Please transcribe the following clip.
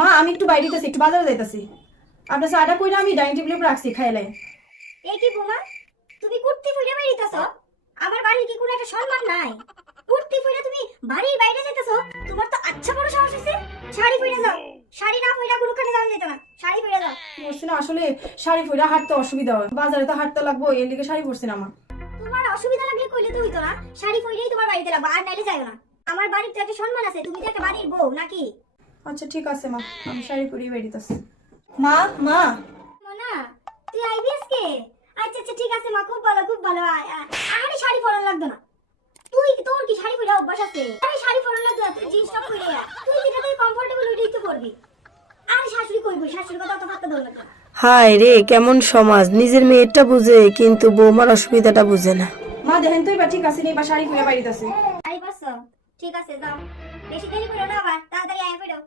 মা আমি একটু বাইরে যাইতেছি, একটু বাজারে যাইতেছি। আপনার চাটা কইরা আমি ডাইনিং টেবিলের উপর রাখছি, খাইলে। এই কি বোমা, তুমি কুর্তি পরে বেরিয়েছ? আমার বাড়ির কি কোনো একটা সম্মান নাই? কুর্তি পরে তুমি বাড়ির বাইরে যাইতেছো? তোমার তো আচ্ছা বড় সাহস আছে। শাড়ি পরে যাও, শাড়ি না পরে কোনোখানে যাওয়া যেত না, শাড়ি পরে যাও। বলছি না আসলে শাড়ি পরে হাঁটতে অসুবিধা হয়, বাজারে তো হাঁটতে লাগবো, এর লিগে শাড়ি পরছি না মা। তোমার অসুবিধা লাগলে কইলে তো হইতো না, শাড়ি পরেই তোমার বাড়িতে লাগবে, আর নাইলে যাও না। আমার বাড়ির তো একটা সম্মান আছে, তুমি তো একটা বাড়ির বউ নাকি? আচ্ছা ঠিক আছে মা, আমি শাড়ি পরেই বেরিতেছি। মা মা মোনা, তুই আইবি আজকে? আচ্ছা আচ্ছা ঠিক আছে মা, খুব ভালো খুব ভালো। আরে শাড়ি পরা লাগতো না, তুই তোর কি শাড়ি পরে অভ্যাস আছে? আরে শাড়ি পরা লাগতো না, তুই জিন্স টপ পরে আয়। তুই যেটাতে কমফোর্টেবল ওইটাই তো করবি। আরে শাশুড়ি কইবো, শাশুড়ির কথা তো ভাবতে ধর লাগতো না। হায় রে, কেমন সমাজ! নিজের মেয়েটা বুঝে কিন্তু বৌমার অসুবিধাটা বুঝে না। মা দেখেন তো এবার ঠিক আছে নি, বা শাড়ি পরে বেরিতেছি। আই পারছো? ঠিক আছে যাও, বেশি দেরি করো না, আবার তাড়াতাড়ি আয় ফেরো।